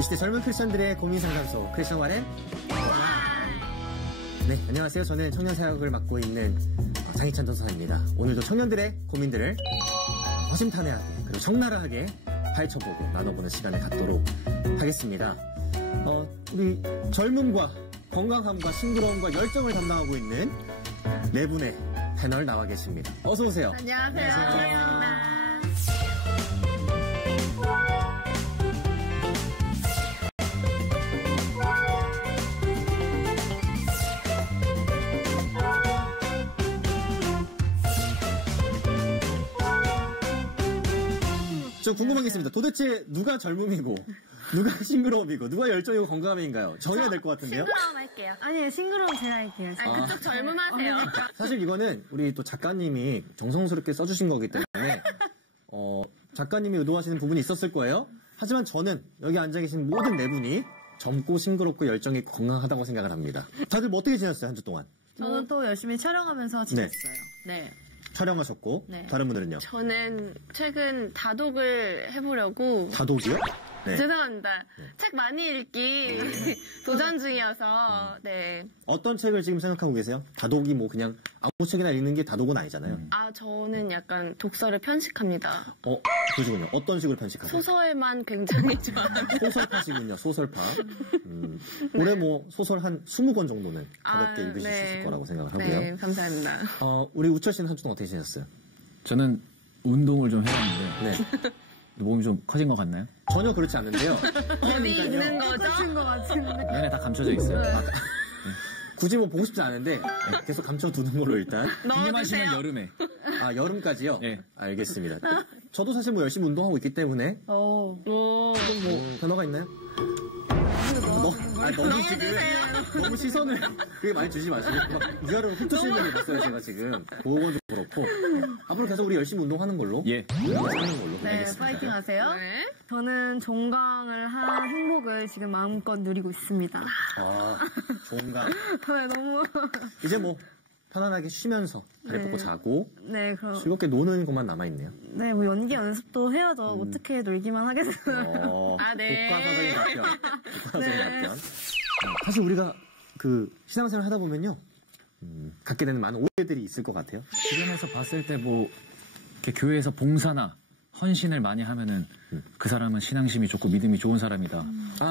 이 시대 젊은 크리스천들의 고민 상담소 크리스천 와렌. 네, 안녕하세요. 저는 청년 사역을 맡고 있는 장희찬 전사입니다. 오늘도 청년들의 고민들을 허심탄회하게 그리고 적나라하게 파헤쳐보고 나눠보는 시간을 갖도록 하겠습니다. 우리 젊음과 건강함과 싱그러움과 열정을 담당하고 있는 네 분의 패널 나와 계십니다. 어서 오세요. 안녕하세요. 반갑습니다. 저 궁금한 게 있습니다. 도대체 누가 젊음이고 누가 싱그러움이고 누가 열정이고 건강함인가요? 정해야 될 것 같은데요? 싱그러움 할게요. 아니, 싱그러움 제가 할게요. 그쪽 젊음 하세요. 사실 이거는 우리 또 작가님이 정성스럽게 써주신 거기 때문에 작가님이 의도하시는 부분이 있었을 거예요. 하지만 저는 여기 앉아 계신 모든 네 분이 젊고 싱그럽고 열정 있고 건강하다고 생각을 합니다. 다들 뭐 어떻게 지냈어요? 한 주 동안? 저는 또 열심히 촬영하면서 지냈어요. 네. 촬영하셨고 네. 다른 분들은요? 저는 최근 다독을 해보려고. 다독이요? 네. 죄송합니다. 책 많이 읽기 도전 중이어서. 네. 어떤 책을 지금 생각하고 계세요? 다독이 뭐 그냥 아무 책이나 읽는 게 다독은 아니잖아요. 저는 약간 독서를 편식합니다. 그러시군요. 어떤 식으로 편식하세요? 소설만 굉장히 좋아합니다. 소설파시군요. 소설파. 올해 뭐 소설 한 20권 정도는 가볍게 읽으실 수 있을 거라고 생각을 하고요. 네, 감사합니다. 우리 우철 씨는 한 주 동안 어떻게 지냈어요? 저는 운동을 좀 해봤는데 네. 몸이 좀 커진 것 같나요? 전혀 그렇지 않는데요. 어디 있는 거죠? 똑같은 것 같은데. 눈에 다 감춰져 있어요. 굳이 뭐 보고 싶지 않은데 계속 감춰두는 걸로 일단. 기님하시면 넣어주세요. 여름에. 여름까지요? 네. 알겠습니다. 저도 사실 뭐 열심히 운동하고 있기 때문에 오. 뭐 변화가 있나요? 너무 시선을 그게 많이 주지 마시고 막 위아래로 훑으시는 게 봤어요. 제가 지금 그건 좀 그렇고 앞으로 계속 우리 열심히 운동하는 걸로 예. 하는 걸로 네, 알겠습니다. 파이팅 하세요. 네. 저는 종강을 한 행복을 지금 마음껏 누리고 있습니다. 좋은가. 네, 너무. 이제 뭐 편안하게 쉬면서 다리 뻗고 자고 네, 그럼. 즐겁게 노는 것만 남아있네요. 네, 뭐 연기 연습도 해야죠. 어떻게 놀기만 하겠어요. 네. 교과서적인 답변. 교과서적인 답변. 사실 우리가 그 신앙생활 하다 보면요. 갖게 되는 많은 오해들이 있을 것 같아요. 주변에서 봤을 때 뭐 이렇게 교회에서 봉사나 헌신을 많이 하면은 그 사람은 신앙심이 좋고 믿음이 좋은 사람이다.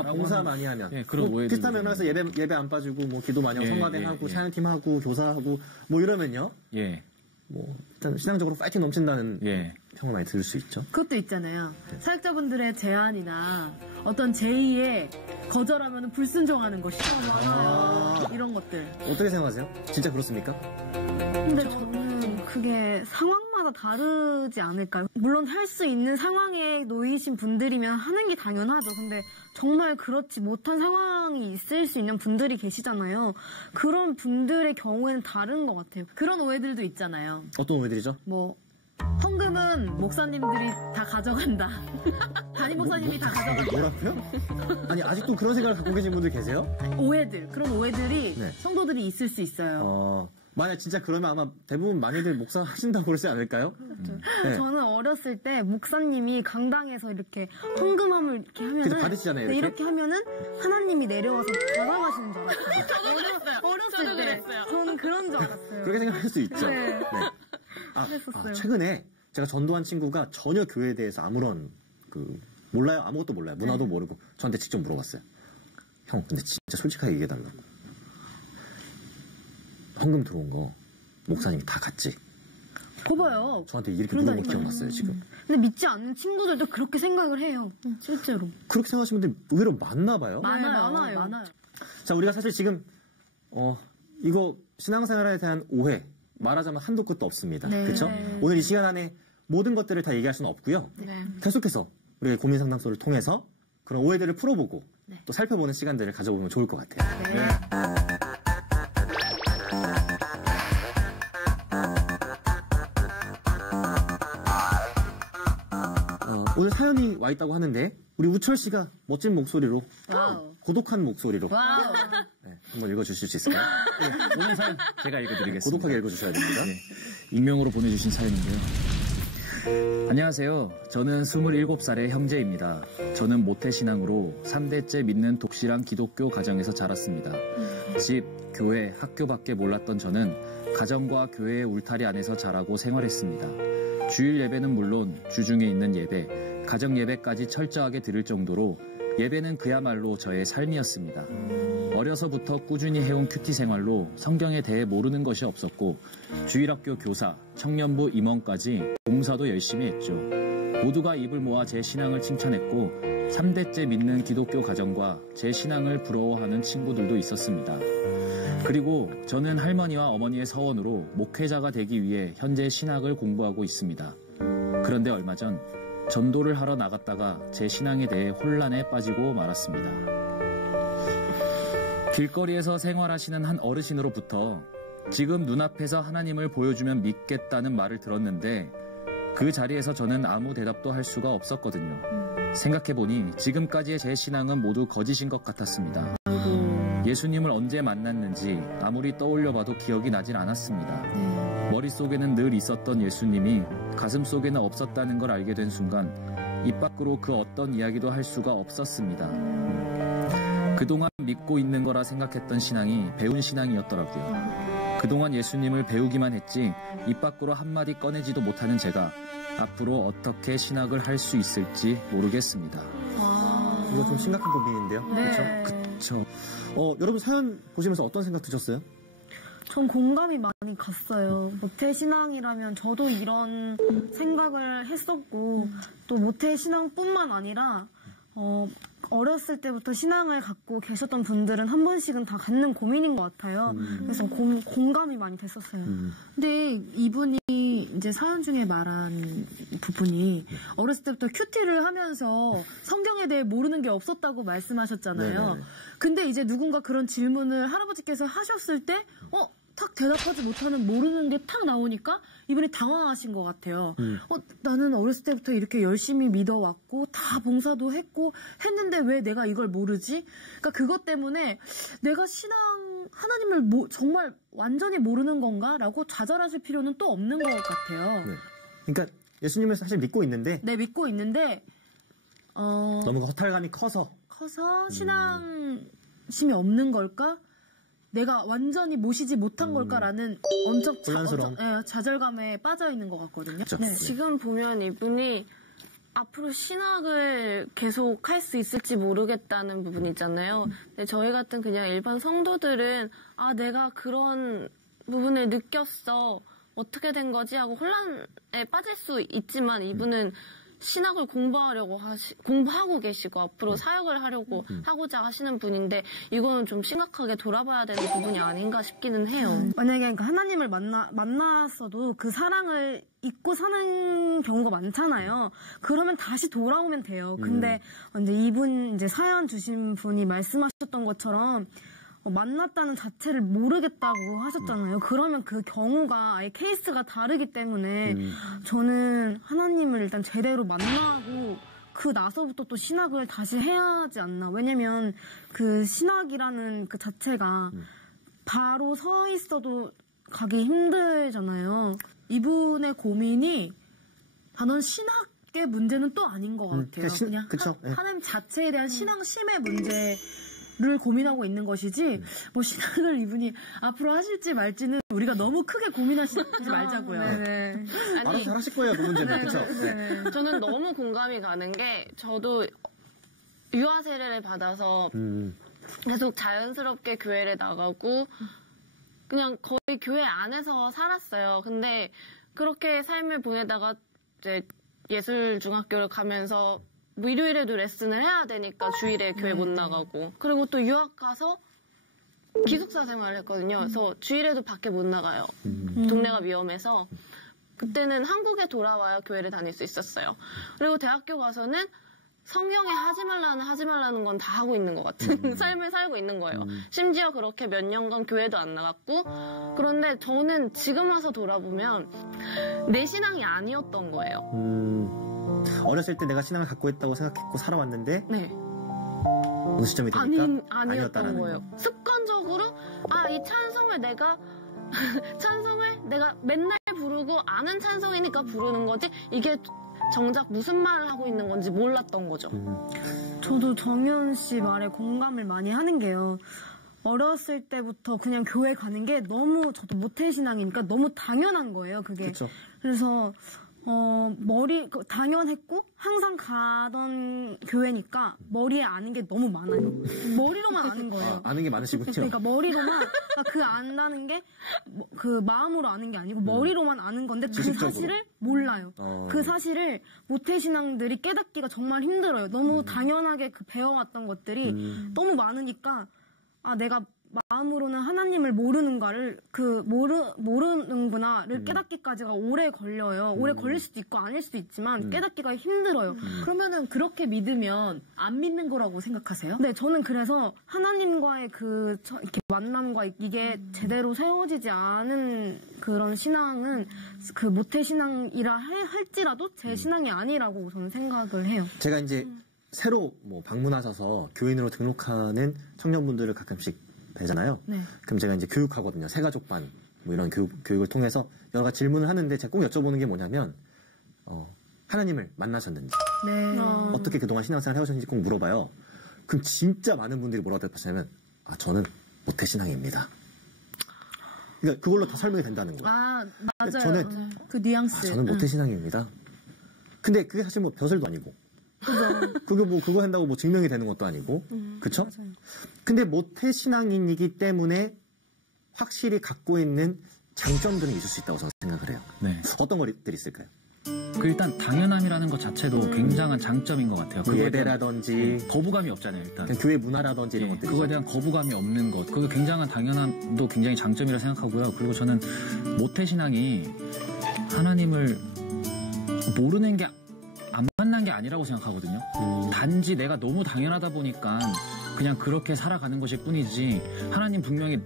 봉사 많이 하면. 예, 그런 오해들이 비슷한 면에서 예배 안 빠지고 뭐 기도 많이 하고 성가대하고 찬양팀 하고 교사하고 뭐 이러면요. 예. 뭐 일단 신앙적으로 파이팅 넘친다는 예. 평을 많이 들을 수 있죠. 그것도 있잖아요. 사역자분들의 제안이나 어떤 제의에 거절하면 불순종하는 것이 많아요. 이런 것들. 어떻게 생각하세요? 진짜 그렇습니까? 근데 저는 그게 상황마다 다르지 않을까요? 물론 할 수 있는 상황에 놓이신 분들이면 하는 게 당연하죠. 근데 정말 그렇지 못한 상황이 있을 수 있는 분들이 계시잖아요. 그런 분들의 경우에는 다른 것 같아요. 그런 오해들도 있잖아요. 어떤 오해들이죠? 뭐 헌금은 목사님들이 다 가져간다. 담임 목사님이 다 가져간다. 뭐라고요? 아니 아직도 그런 생각을 갖고 계신 분들 계세요? 그런 오해들이 네. 성도들이 있을 수 있어요. 만약 진짜 그러면 아마 대부분 많이들 목사 하신다고 그러지 않을까요? 네. 저는 어렸을 때 목사님이 강당에서 이렇게 헌금함을 이렇게 하면은 그래서 받으시잖아요, 이렇게? 이렇게 하면은 하나님이 내려와서 받아가시는 줄 알았어요. 저도 그랬어요. 어렸을 때 그랬어요. 저는 그런 줄 알았어요. 그렇게 생각할 수 있죠. 네. 네. 최근에 제가 전도한 친구가 전혀 교회에 대해서 아무런 몰라요. 아무것도 몰라요. 문화도 모르고 저한테 직접 물어봤어요. 형, 근데 진짜 솔직하게 얘기해달라고. 헌금 들어온 거 목사님이 다 갔지? 거봐요. 저한테 이렇게 물어본 거 기억났어요, 지금. 근데 믿지 않는 친구들도 그렇게 생각을 해요. 실제로. 그렇게 생각하시는 분들 의외로 많나 봐요. 많아요. 자, 우리가 사실 지금 이거 신앙생활에 대한 오해 말하자면 한도 끝도 없습니다. 네. 그렇죠? 오늘 이 시간 안에 모든 것들을 다 얘기할 수는 없고요. 네. 계속해서 우리의 고민 상담소를 통해서 그런 오해들을 풀어보고 또 살펴보는 시간들을 가져보면 좋을 것 같아요. 네. 오늘 사연이 와 있다고 하는데 우리 우철 씨가 멋진 목소리로 고독한 목소리로 네, 한번 읽어주실 수 있을까요? 네, 오늘 사연 제가 읽어드리겠습니다. 고독하게 읽어주셔야 됩니다. 네, 익명으로 보내주신 사연인데요. 안녕하세요. 저는 27살의 형제입니다. 저는 모태신앙으로 3대째 믿는 독실한 기독교 가정에서 자랐습니다. 집, 교회, 학교밖에 몰랐던 저는 가정과 교회의 울타리 안에서 자라고 생활했습니다. 주일 예배는 물론 주중에 있는 예배, 가정 예배까지 철저하게 드릴 정도로 예배는 그야말로 저의 삶이었습니다. 어려서부터 꾸준히 해온 큐티 생활로 성경에 대해 모르는 것이 없었고 주일학교 교사, 청년부 임원까지 봉사도 열심히 했죠. 모두가 입을 모아 제 신앙을 칭찬했고 3대째 믿는 기독교 가정과 제 신앙을 부러워하는 친구들도 있었습니다. 그리고 저는 할머니와 어머니의 서원으로 목회자가 되기 위해 현재 신학을 공부하고 있습니다. 그런데 얼마 전 전도를 하러 나갔다가 제 신앙에 대해 혼란에 빠지고 말았습니다. 길거리에서 생활하시는 한 어르신으로부터 지금 눈앞에서 하나님을 보여주면 믿겠다는 말을 들었는데 그 자리에서 저는 아무 대답도 할 수가 없었거든요. 생각해보니 지금까지의 제 신앙은 모두 거짓인 것 같았습니다. 예수님을 언제 만났는지 아무리 떠올려봐도 기억이 나질 않았습니다. 머릿속에는 늘 있었던 예수님이 가슴속에는 없었다는 걸 알게 된 순간 입 밖으로 그 어떤 이야기도 할 수가 없었습니다. 그동안 믿고 있는 거라 생각했던 신앙이 배운 신앙이었더라고요. 그동안 예수님을 배우기만 했지 입 밖으로 한마디 꺼내지도 못하는 제가 앞으로 어떻게 신학을 할 수 있을지 모르겠습니다. 이거 좀 심각한 고민인데요. 네. 그렇죠. 여러분 사연 보시면서 어떤 생각 드셨어요? 전 공감이 많이 갔어요. 모태신앙이라면 저도 이런 생각을 했었고 또 모태신앙뿐만 아니라 어렸을 때부터 신앙을 갖고 계셨던 분들은 한 번씩은 다 갖는 고민인 것 같아요. 그래서 공감이 많이 됐었어요. 근데 이분이 이제 사연 중에 말한 부분이 어렸을 때부터 큐티를 하면서 성경에 대해 모르는 게 없었다고 말씀하셨잖아요. 네네. 근데 이제 누군가 그런 질문을 할아버지께서 하셨을 때 탁 대답하지 못하는 모르는 게 탁 나오니까 이분이 당황하신 것 같아요. 나는 어렸을 때부터 이렇게 열심히 믿어왔고 다 봉사도 했고 했는데 왜 내가 이걸 모르지? 그러니까 그것 때문에 내가 하나님을 정말 완전히 모르는 건가? 라고 좌절하실 필요는 또 없는 것 같아요. 네. 그러니까 예수님을 사실 믿고 있는데 네, 믿고 있는데 너무 허탈감이 커서 신앙심이 없는 걸까? 내가 완전히 모시지 못한 걸까라는 엄청 혼란스러운. 좌절감에 빠져 있는 것 같거든요. 그렇죠. 네. 지금 보면 이분이 앞으로 신학을 계속 할 수 있을지 모르겠다는 부분이 있잖아요. 근데 저희 같은 그냥 일반 성도들은 내가 그런 부분을 느꼈어. 어떻게 된 거지? 하고 혼란에 빠질 수 있지만 이분은 신학을 공부하고 계시고 앞으로 사역을 하고자 하시는 분인데 이거는 좀 심각하게 돌아봐야 되는 부분이 아닌가 싶기는 해요. 만약에 그러니까 하나님을 만났어도 그 사랑을 잊고 사는 경우가 많잖아요. 그러면 다시 돌아오면 돼요. 근데 이제 이분 이제 사연 주신 분이 말씀하셨던 것처럼 만났다는 자체를 모르겠다고 하셨잖아요. 그러면 그 경우가 아예 케이스가 다르기 때문에 저는 하나님을 일단 제대로 만나고 그 나서부터 또 신학을 다시 해야 하지 않나. 왜냐면 그 신학이라는 그 자체가 바로 서 있어도 가기 힘들잖아요. 이분의 고민이 단원 신학의 문제는 또 아닌 것 같아요. 그냥 하나님 자체에 대한 신앙심의 문제를 고민하고 있는 것이지 뭐 신학을 이분이 앞으로 하실지 말지는 우리가 너무 크게 고민하지 말자고요. 네네. 알아서 잘 하실 거예요, 그 문제는. 그렇죠? 네. 저는 너무 공감이 가는 게 저도 유아 세례를 받아서 계속 자연스럽게 교회를 나가고 그냥 거의 교회 안에서 살았어요. 근데 그렇게 삶을 보내다가 이제 예술중학교를 가면서 뭐 일요일에도 레슨을 해야 되니까 주일에 교회 못 나가고 그리고 또 유학 가서 기숙사 생활을 했거든요. 그래서 주일에도 밖에 못 나가요. 동네가 위험해서 그때는 한국에 돌아와야 교회를 다닐 수 있었어요. 그리고 대학교 가서는 성경에 하지 말라는 건 다 하고 있는 것 같은 삶을 살고 있는 거예요. 심지어 그렇게 몇 년간 교회도 안 나갔고 그런데 저는 지금 와서 돌아보면 내 신앙이 아니었던 거예요. 어렸을 때 내가 신앙을 갖고 있다고 생각했고 살아왔는데 네. 어느 시점이 되니까 아니었던 거예요. 습관적으로 이 찬송을 내가 맨날 부르고 아는 찬송이니까 부르는 거지 이게 정작 무슨 말을 하고 있는 건지 몰랐던 거죠. 저도 정현 씨 말에 공감을 많이 하는 게요. 어렸을 때부터 그냥 교회 가는 게 너무 저도 모태신앙이니까 너무 당연한 거예요, 그게. 그쵸. 그래서 당연했고 항상 가던 교회니까 머리에 아는 게 너무 많아요. 머리로만 아는 거예요. 아는 게 많으시군요. 그러니까 머리로만 그 안다는 게 그 마음으로 아는 게 아니고 머리로만 아는 건데 그 지식적으로. 사실을 몰라요. 그 사실을 모태신앙들이 깨닫기가 정말 힘들어요. 너무 당연하게 그 배워왔던 것들이 너무 많으니까 내가 마음으로는 하나님을 모르는가를 모르는구나를 깨닫기까지가 오래 걸려요. 오래 걸릴 수도 있고 아닐 수도 있지만 깨닫기가 힘들어요. 그러면은 그렇게 믿으면 안 믿는 거라고 생각하세요? 네, 저는 그래서 하나님과의 이렇게 만남과 이게 제대로 세워지지 않은 그런 신앙은 그 모태신앙이라 할지라도 제 신앙이 아니라고 저는 생각을 해요. 제가 이제 새로 방문하셔서 교인으로 등록하는 청년분들을 가끔씩 뵈잖아요. 네. 그럼 제가 이제 교육하거든요. 새가족반 이런 교육을 통해서 여러 가지 질문을 하는데 제가 꼭 여쭤보는 게 뭐냐면 하나님을 만나셨는지 어떻게 그동안 신앙생활 해오셨는지 꼭 물어봐요. 그럼 진짜 많은 분들이 뭐라고 대답하시냐면 저는 모태신앙입니다. 그러니까 그걸로 다 설명이 된다는 거예요. 맞아요. 저는 그 뉘앙스. 저는 모태신앙입니다. 근데 그게 사실 벼슬도 아니고 그거 한다고 증명이 되는 것도 아니고, 그쵸? 맞아요. 근데 모태신앙인이기 때문에 확실히 갖고 있는 장점들은 있을 수 있다고 저는 생각을 해요. 네. 어떤 것들이 있을까요? 일단 당연함이라는 것 자체도 굉장한 장점인 것 같아요. 예배라든지 거부감이 없잖아요, 일단. 교회 문화라든지 이런 것들이. 그거에 대한 거부감이 없는 것. 그게 굉장한 당연함도 굉장히 장점이라 생각하고요. 그리고 저는 모태신앙이 하나님을 모르는 게 안 만난 게 아니라고 생각하거든요. 단지 내가 너무 당연하다 보니까 그냥 그렇게 살아가는 것일 뿐이지 하나님 분명히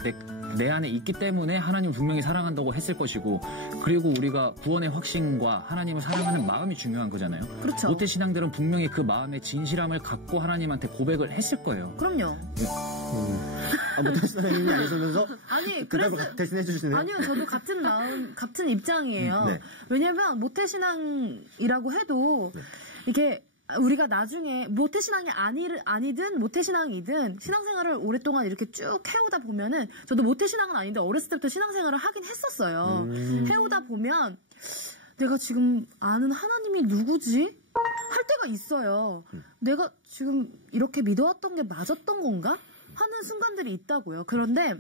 내 안에 있기 때문에 하나님 분명히 사랑한다고 했을 것이고 그리고 우리가 구원의 확신과 하나님을 사랑하는 마음이 중요한 거잖아요. 그렇죠. 모태신앙들은 분명히 그 마음의 진실함을 갖고 하나님한테 고백을 했을 거예요. 그럼요. 모태신앙인이 아니시면서 아니, 그래서 대신해 주시네요. 아니요, 저도 같은 입장이에요. 네. 왜냐면 모태신앙이라고 해도 이게 우리가 나중에 모태신앙이 아니든 모태신앙이든 신앙생활을 오랫동안 이렇게 쭉 해오다 보면은 저도 모태신앙은 아닌데 어렸을 때부터 신앙생활을 하긴 했었어요. 해오다 보면 내가 지금 아는 하나님이 누구지? 할 때가 있어요. 내가 지금 이렇게 믿어왔던 게 맞았던 건가? 하는 순간들이 있다고요. 그런데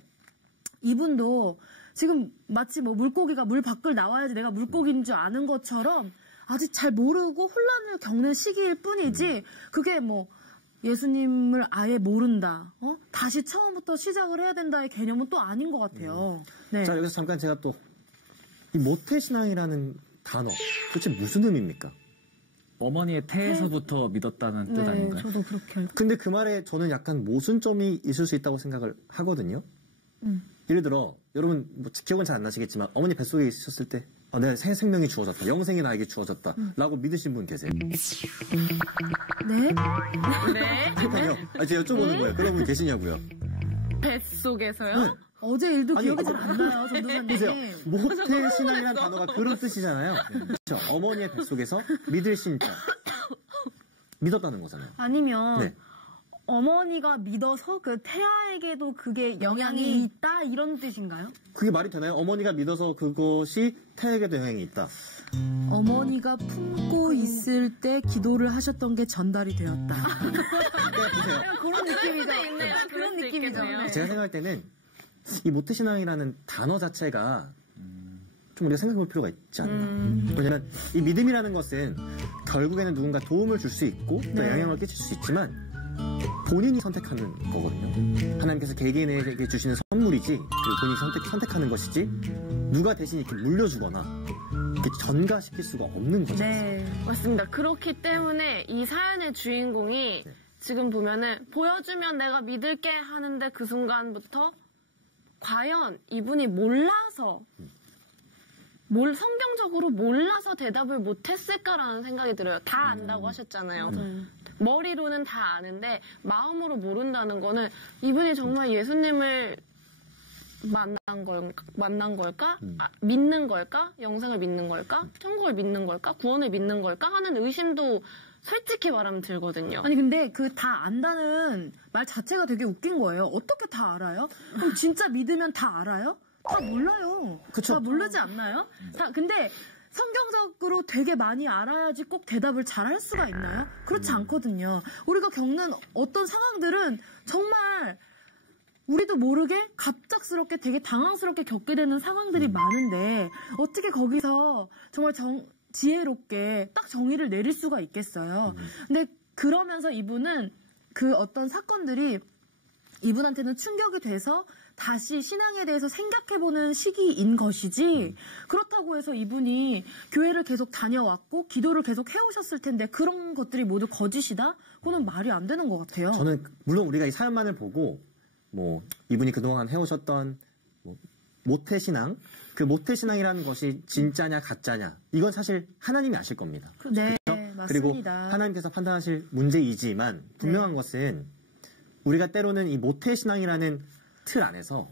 이분도 지금 마치 물고기가 물 밖을 나와야지 내가 물고기인 줄 아는 것처럼 아직 잘 모르고 혼란을 겪는 시기일 뿐이지 그게 예수님을 아예 모른다. 다시 처음부터 시작을 해야 된다의 개념은 또 아닌 것 같아요. 네. 자, 여기서 잠깐 제가 또 이 모태신앙이라는 단어 도대체 무슨 의미입니까? 어머니의 태에서부터 믿었다는 뜻 아닌가요? 저도 그렇게 알고. 근데 그 말에 저는 약간 모순점이 있을 수 있다고 생각을 하거든요. 예를 들어 여러분 기억은 잘 안 나시겠지만 어머니 뱃속에 있으셨을 때 내 생명이 주어졌다. 영생이 나에게 주어졌다. 라고 믿으신 분 계세요? 네? 그러니까요. 제가 여쭤보는 거예요. 그런 분 계시냐고요. 뱃속에서요? 네. 어제 일도 아니, 기억이 잘 안 나요. 전도사님. 보세요. 모태신앙이라는 단어가 그런 뜻이잖아요. 그렇죠. 어머니의 뱃속에서 믿을 신자. 믿었다는 거잖아요. 아니면 네. 어머니가 믿어서 그 태아에게도 그게 영향이 있다 이런 뜻인가요? 그게 말이 되나요? 어머니가 믿어서 그것이 태에게도 영향이 있다. 어머니가 품고 있을 때 기도를 하셨던 게 전달이 되었다. 보세요. 그런 느낌이죠. 있네요. 그런 느낌이죠. 네. 제가 생각할 때는 이 모태신앙이라는 단어 자체가 좀 우리가 생각해볼 필요가 있지 않나. 왜냐면 이 믿음이라는 것은 결국에는 누군가 도움을 줄 수 있고 또 영향을 끼칠 수 있지만 본인이 선택하는 거거든요. 하나님께서 개개인에게 주시는 선물이지 그리고 본인이 선택하는 것이지 누가 대신 이렇게 물려주거나 이렇게 전가시킬 수가 없는 거죠. 네. 맞습니다. 그렇기 때문에 이 사연의 주인공이 지금 보면은 보여주면 내가 믿을게 하는데 그 순간부터 과연 이분이 몰라서 성경적으로 몰라서 대답을 못했을까라는 생각이 들어요. 다 안다고 하셨잖아요. 머리로는 다 아는데 마음으로 모른다는 거는 이분이 정말 예수님을 만난 걸까? 믿는 걸까? 영생을 믿는 걸까? 천국을 믿는 걸까? 구원을 믿는 걸까? 하는 의심도 솔직히 말하면 들거든요. 아니 근데 그 다 안다는 말 자체가 되게 웃긴 거예요. 어떻게 다 알아요? 그럼 진짜 믿으면 다 알아요? 다 몰라요. 그쵸. 다 모르지 않나요? 근데 성경적으로 되게 많이 알아야지 꼭 대답을 잘 할 수가 있나요? 그렇지 않거든요. 우리가 겪는 어떤 상황들은 정말 우리도 모르게 갑작스럽게 되게 당황스럽게 겪게 되는 상황들이 많은데 어떻게 거기서 정말 지혜롭게 딱 정의를 내릴 수가 있겠어요. 근데 그러면서 이분은 그 어떤 사건들이 이분한테는 충격이 돼서 다시 신앙에 대해서 생각해보는 시기인 것이지 그렇다고 해서 이분이 교회를 계속 다녀왔고 기도를 계속 해오셨을 텐데 그런 것들이 모두 거짓이다? 그거는 말이 안 되는 것 같아요. 저는 물론 우리가 이 사연만을 보고 뭐 이분이 그동안 해오셨던 뭐 모태신앙, 그 모태신앙이라는 것이 진짜냐 가짜냐 이건 사실 하나님이 아실 겁니다. 네, 그렇죠? 맞습니다. 그리고 하나님께서 판단하실 문제이지만 분명한 것은 우리가 때로는 이 모태신앙이라는 틀 안에서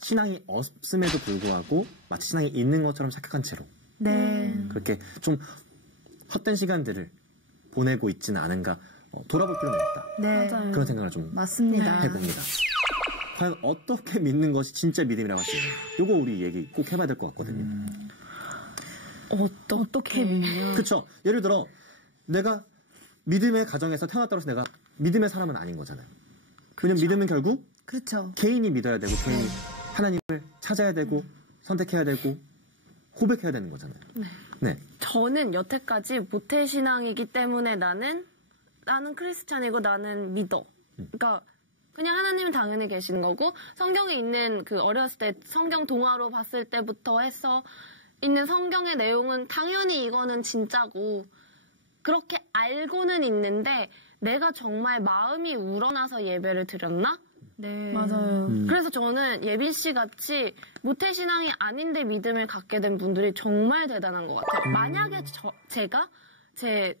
신앙이 없음에도 불구하고 마치 신앙이 있는 것처럼 착각한 채로 그렇게 좀 헛된 시간들을 보내고 있지는 않은가 돌아볼 필요는 있다. 네, 맞아요. 그런 생각을 좀 맞습니다. 해봅니다. 과연 어떻게 믿는 것이 진짜 믿음이라고 할 수 있나? 요거 우리 얘기 꼭 해봐야 될 것 같거든요. 어떻게 믿냐? 그쵸? 예를 들어 내가 믿음의 가정에서 태어났다고 해서 내가 믿음의 사람은 아닌 거잖아요. 왜냐면 믿음은 결국 그렇죠. 개인이 믿어야 되고 개인이 하나님을 찾아야 되고 선택해야 되고 고백해야 되는 거잖아요. 네. 저는 여태까지 모태신앙이기 때문에 나는 크리스찬이고 나는 믿어. 그러니까 그냥 하나님은 당연히 계신 거고 성경에 있는 그 어렸을 때 성경 동화로 봤을 때부터 해서 있는 성경의 내용은 당연히 이거는 진짜고 그렇게 알고는 있는데 내가 정말 마음이 우러나서 예배를 드렸나? 네, 맞아요. 그래서 저는 예빈 씨 같이 모태신앙이 아닌데 믿음을 갖게 된 분들이 정말 대단한 것 같아요. 만약에 제가 제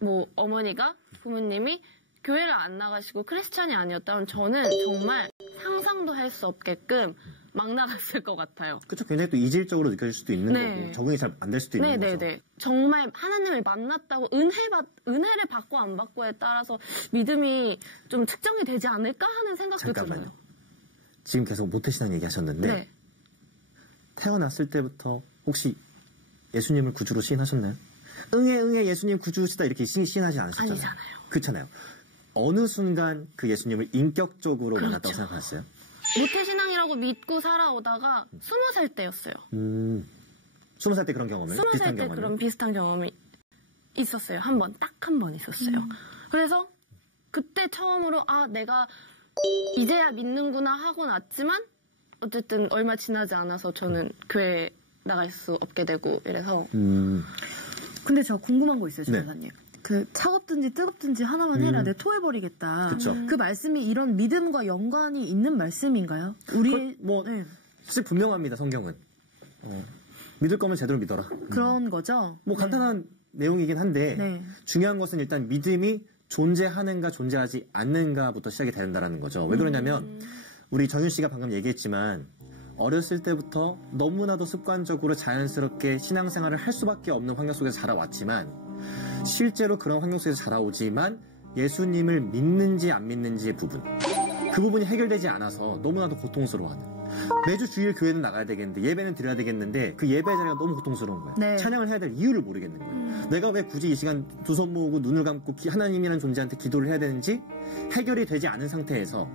뭐 어머니가 부모님이 교회를 안 나가시고 크리스찬이 아니었다면 저는 정말 상상도 할 수 없게끔 막 나갔을 것 같아요. 그쵸. 굉장히 또 이질적으로 느껴질 수도 있는 거고 적응이 잘 안 될 수도 있는 거죠. 네네네. 정말 하나님을 만났다고 은혜를 받고 안 받고에 따라서 믿음이 좀 측정이 되지 않을까 하는 생각도 잠깐만요. 들어요. 지금 계속 모태신앙 얘기하셨는데 네. 태어났을 때부터 혹시 예수님을 구주로 시인하셨나요? 응애 예수님 구주시다 이렇게 시인하지 않으셨잖아요. 아니잖아요. 그렇잖아요. 어느 순간 그 예수님을 인격적으로 만났다고 생각하셨어요? 모태신앙이라고 믿고 살아오다가 20살 때였어요. 20살 때 그런 경험을? 20살 비슷한 때 경험을? 그런 비슷한 경험이 있었어요. 딱 한 번 있었어요. 그래서 그때 처음으로 내가 이제야 믿는구나 하고 났지만 어쨌든 얼마 지나지 않아서 저는 교회에 나갈 수 없게 되고 이래서 근데 저 궁금한 거 있어요, 네. 전사님. 그 차갑든지 뜨겁든지 하나만 해라. 내 토해버리겠다. 그쵸. 그 말씀이 이런 믿음과 연관이 있는 말씀인가요? 우리 네. 사실 분명합니다. 성경은. 믿을 거면 제대로 믿어라. 그런 거죠. 뭐 간단한 내용이긴 한데 네. 중요한 것은 일단 믿음이 존재하는가 존재하지 않는가부터 시작이 된다는 거죠. 왜 그러냐면 우리 정윤 씨가 방금 얘기했지만 어렸을 때부터 너무나도 습관적으로 자연스럽게 신앙생활을 할 수밖에 없는 환경 속에서 자라왔지만 실제로 그런 환경 속에서 자라오지만 예수님을 믿는지 안 믿는지의 부분 그 부분이 해결되지 않아서 너무나도 고통스러워하는 매주 주일 교회는 나가야 되겠는데 예배는 드려야 되겠는데 그 예배 자리가 너무 고통스러운 거예요. 네. 찬양을 해야 될 이유를 모르겠는 거예요. 내가 왜 굳이 이 시간 두 손 모으고 눈을 감고 하나님이라는 존재한테 기도를 해야 되는지 해결이 되지 않은 상태에서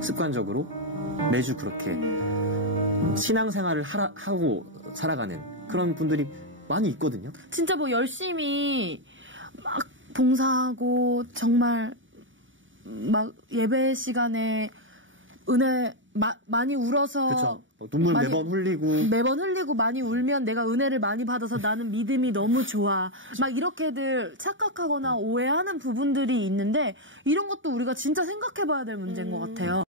습관적으로 매주 그렇게 신앙생활을 하고 살아가는 그런 분들이 많이 있거든요. 진짜 뭐 열심히 막 봉사하고 정말 막 예배 시간에 은혜 많이 울어서 그렇죠. 눈물 매번 흘리고 많이 울면 내가 은혜를 많이 받아서 나는 믿음이 너무 좋아. 막 이렇게들 착각하거나 오해하는 부분들이 있는데 이런 것도 우리가 진짜 생각해봐야 될 문제인 것 같아요.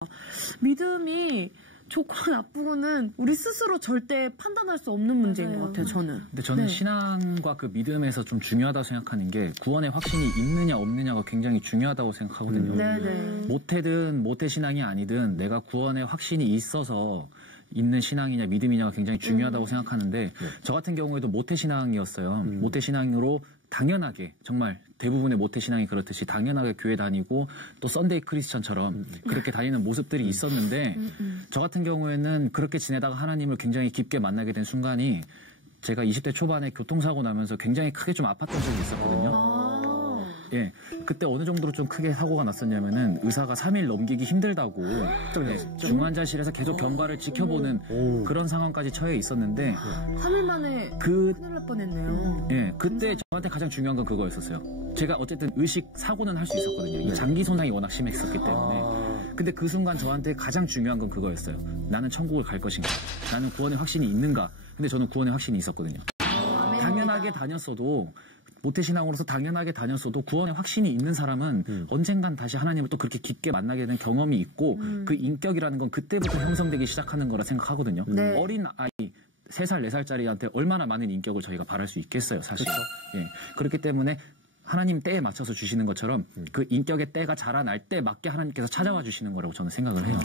믿음이 좋고 나쁘고는 우리 스스로 절대 판단할 수 없는 문제인 것 같아요, 저는. 근데 저는 네. 신앙과 그 믿음에서 좀 중요하다고 생각하는 게 구원의 확신이 있느냐 없느냐가 굉장히 중요하다고 생각하거든요. 네네. 모태든 모태신앙이 아니든 내가 구원의 확신이 있어서 있는 신앙이냐 믿음이냐가 굉장히 중요하다고 생각하는데 저 같은 경우에도 모태신앙이었어요. 모태신앙으로 당연하게 정말 대부분의 모태신앙이 그렇듯이 당연하게 교회 다니고 또 썬데이 크리스천처럼 그렇게 다니는 모습들이 있었는데 저 같은 경우에는 그렇게 지내다가 하나님을 굉장히 깊게 만나게 된 순간이 제가 20대 초반에 교통사고 나면서 굉장히 크게 좀 아팠던 적이 있었거든요. 예, 그때 어느 정도로 좀 크게 사고가 났었냐면은 의사가 3일 넘기기 힘들다고 중환자실에서 계속 경과를 지켜보는 그런 상황까지 처해 있었는데 3일 만에 큰일 날 뻔했네요. 예, 그때 저한테 가장 중요한 건 그거였었어요. 제가 어쨌든 의식 사고는 할 수 있었거든요. 이 장기 손상이 워낙 심했었기 때문에. 근데 그 순간 저한테 가장 중요한 건 그거였어요. 나는 천국을 갈 것인가? 나는 구원의 확신이 있는가? 근데 저는 구원의 확신이 있었거든요. 당연하게 다녔어도 모태신앙으로서 당연하게 다녔어도 구원의 확신이 있는 사람은 언젠간 다시 하나님을 또 그렇게 깊게 만나게 된 경험이 있고 그 인격이라는 건 그때부터 형성되기 시작하는 거라 생각하거든요. 어린 아이 3살, 4살짜리한테 얼마나 많은 인격을 저희가 바랄 수 있겠어요, 사실. 예. 그렇기 때문에 하나님 때에 맞춰서 주시는 것처럼 그 인격의 때가 자라날 때 맞게 하나님께서 찾아와 주시는 거라고 저는 생각을 해요.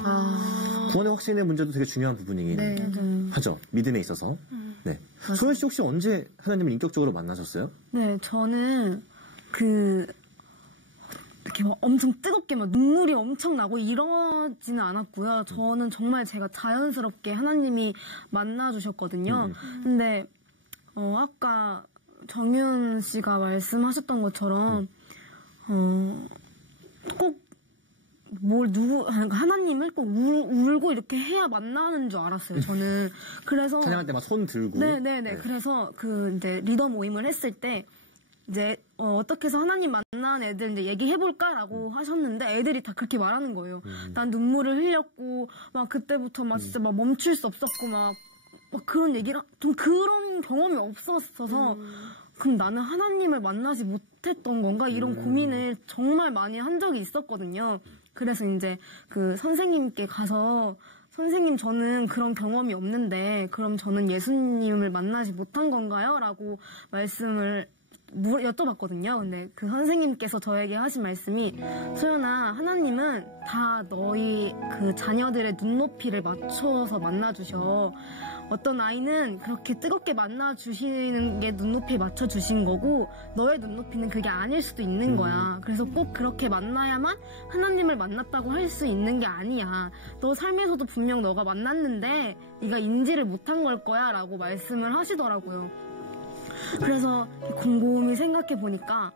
구원의 확신의 문제도 되게 중요한 부분이긴 하죠. 믿음에 있어서. 네. 소연 씨 혹시 언제 하나님을 인격적으로 만나셨어요? 네, 저는 이렇게 막 엄청 뜨겁게 막 눈물이 엄청 나고 이러지는 않았고요. 저는 정말 제가 자연스럽게 하나님이 만나주셨거든요. 근데 아까 정윤 씨가 말씀하셨던 것처럼 꼭 하나님을 꼭 울고 이렇게 해야 만나는 줄 알았어요, 저는. 그래서. 찬양할 때 막 손 들고. 네네네. 그래서 이제 리더 모임을 했을 때, 이제, 어떻게 해서 하나님 만난 애들 이제 얘기해볼까라고 하셨는데, 애들이 다 그렇게 말하는 거예요. 난 눈물을 흘렸고, 막 그때부터 막 진짜 막 멈출 수 없었고, 막 그런 얘기가, 좀 그런 경험이 없었어서, 그럼 나는 하나님을 만나지 못했던 건가? 이런 고민을 정말 많이 한 적이 있었거든요. 그래서 이제 선생님께 가서 선생님 저는 그런 경험이 없는데 그럼 저는 예수님을 만나지 못한 건가요? 라고 말씀을 여쭤봤거든요. 근데 그 선생님께서 저에게 하신 말씀이 소연아 하나님은 다 너희 그 자녀들의 눈높이를 맞춰서 만나주셔. 어떤 아이는 그렇게 뜨겁게 만나주시는 게 눈높이에 맞춰주신 거고 너의 눈높이는 그게 아닐 수도 있는 거야. 그래서 꼭 그렇게 만나야만 하나님을 만났다고 할 수 있는 게 아니야. 너 삶에서도 분명 너가 만났는데 네가 인지를 못한 걸 거야 라고 말씀을 하시더라고요. 그래서 곰곰이 생각해 보니까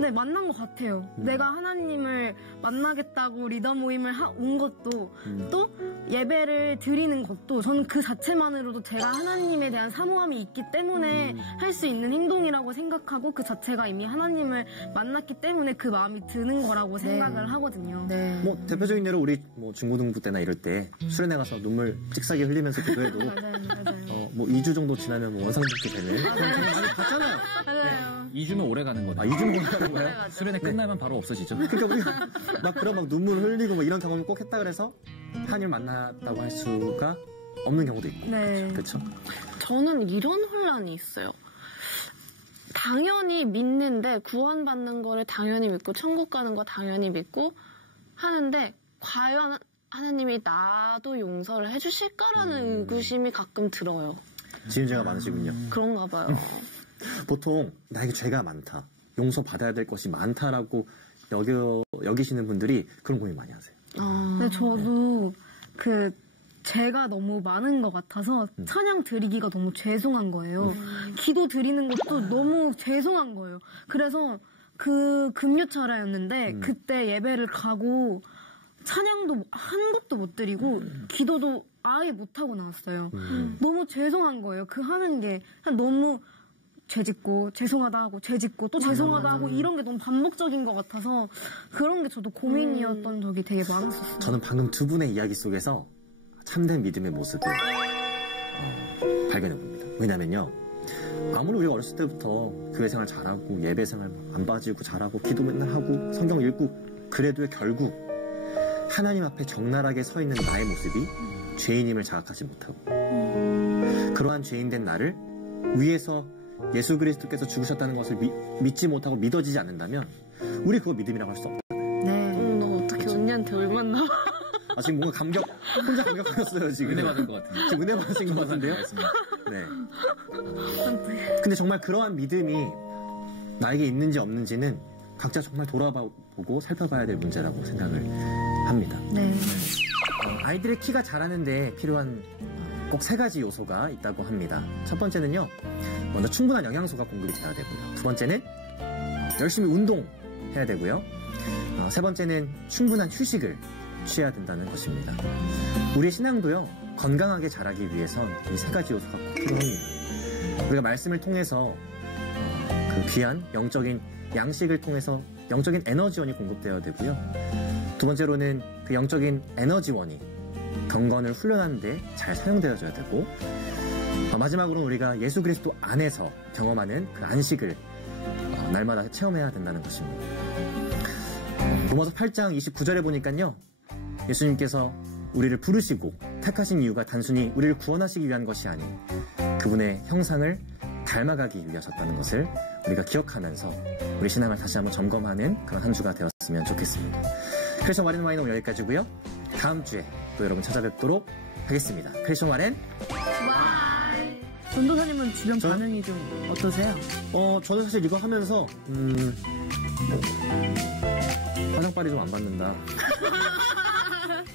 네, 만난 것 같아요. 내가 하나님을 만나겠다고 리더 모임을 온 것도 또 예배를 드리는 것도 저는 그 자체만으로도 제가 하나님에 대한 사모함이 있기 때문에 할 수 있는 행동이라고 생각하고 그 자체가 이미 하나님을 만났기 때문에 그 마음이 드는 거라고 생각을 하거든요. 네. 뭐 대표적인 예로 우리 뭐 중고등부 때나 이럴 때 수련회 가서 눈물 찍싸게 흘리면서 기도해도 맞아요. 뭐 2주 정도 지나면 뭐 원상복귀 되는 그런 경우 많이 봤잖아요. 맞아요. 2주면 오래 가는 거예요. 2주면 오래 가는 거예요? 수련회 끝나면 바로 없어지죠. 그러니까 우리가 막 그런 막 눈물 흘리고 뭐 이런 경험을 꼭 했다 그래서 하나님을 만났다고 할 수가 없는 경우도 있고. 네. 그렇죠? 저는 이런 혼란이 있어요. 당연히 믿는데 구원받는 거를 당연히 믿고 천국 가는 거 당연히 믿고 하는데 과연 하나님이 나도 용서를 해주실까라는 의구심이 가끔 들어요. 지은재가 많으시군요. 그런가 봐요. 보통 나에게 죄가 많다. 용서받아야 될 것이 많다라고 여기시는 분들이 그런 고민 많이 하세요. 근데 저도 죄가 너무 많은 것 같아서 찬양 드리기가 너무 죄송한 거예요. 기도 드리는 것도 너무 죄송한 거예요. 그래서 그 금요철화였는데 그때 예배를 가고 찬양도 한 곡도 못 드리고 기도도 아예 못하고 나왔어요. 너무 죄송한 거예요. 그 하는 게 너무 죄짓고 죄송하다 하고 죄짓고 또 죄송하다 하고 이런 게 너무 반복적인 것 같아서 그런 게 저도 고민이었던 적이 되게 많았었어요. 저는 방금 두 분의 이야기 속에서 참된 믿음의 모습을 발견해봅니다. 왜냐면요. 아무리 우리가 어렸을 때부터 교회 생활 잘하고 예배 생활 안 빠지고 잘하고 기도 맨날 하고 성경 읽고 그래도 결국 하나님 앞에 적나라하게 서 있는 나의 모습이 죄인임을 자각하지 못하고 그러한 죄인된 나를 위에서 예수 그리스도께서 죽으셨다는 것을 믿지 못하고 믿어지지 않는다면 우리 그거 믿음이라고 할 수 없잖아요. 네. 너 어떻게 언니한테 얼마나 지금 뭔가 혼자 감격하셨어요, 지금. 은혜 받은 것 같은데. 지금 은혜 받으신 것 같은데요? 네. 근데 정말 그러한 믿음이 나에게 있는지 없는지는 각자 정말 돌아보고 살펴봐야 될 문제라고 생각을 합니다. 네. 아이들의 키가 자라는데 필요한 꼭 3가지 요소가 있다고 합니다. 첫 번째는요, 먼저 충분한 영양소가 공급이 돼야 되고요. 두 번째는 열심히 운동해야 되고요. 세 번째는 충분한 휴식을 취해야 된다는 것입니다. 우리의 신앙도요, 건강하게 자라기 위해선 이 3가지 요소가 꼭 필요합니다. 우리가 말씀을 통해서 그 귀한 영적인 양식을 통해서 영적인 에너지원이 공급되어야 되고요. 두 번째로는 그 영적인 에너지원이 경건을 훈련하는데 잘 사용되어져야 되고, 마지막으로 우리가 예수 그리스도 안에서 경험하는 그 안식을 날마다 체험해야 된다는 것입니다. 로마서 8장 29절에 보니까요, 예수님께서 우리를 부르시고 택하신 이유가 단순히 우리를 구원하시기 위한 것이 아닌 그분의 형상을 닮아가기 위하셨다는 것을 우리가 기억하면서 우리 신앙을 다시 한번 점검하는 그런 한 주가 되었으면 좋겠습니다. 크리스천 와렌 와인은 오늘 여기까지고요. 다음 주에 또 여러분 찾아뵙도록 하겠습니다. 크리스천 와렌 와이. 전도사님은 주변 반응이 좀 어떠세요? 저는 사실 이거 하면서 화장빨이 좀 안 받는다.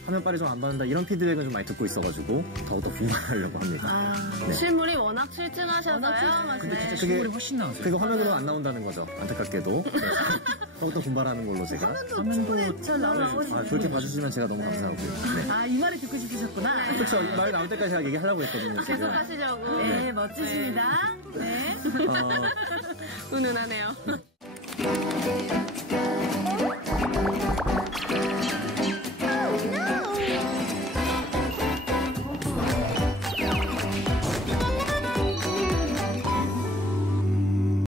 화면빨이 좀 안 받는다. 이런 피드백은 좀 많이 듣고 있어가지고 더욱더 분발하려고 합니다. 네. 실물이 워낙 실증하셔서요. 근데 진짜 실물이 훨씬 나으세요. 그게 화면으로 안 나온다는 거죠. 안타깝게도. 네. 더욱더 분발하는 걸로 제가. 화면도 잘 나오고 그렇게 봐주시면 제가 너무 감사하고요. 네. 이 말을 듣고 싶으셨구나. 그렇죠. 말 나올 때까지 제가 얘기하려고 했거든요. 계속 제가. 하시려고. 네, 멋지십니다. 네. 훈훈하네요.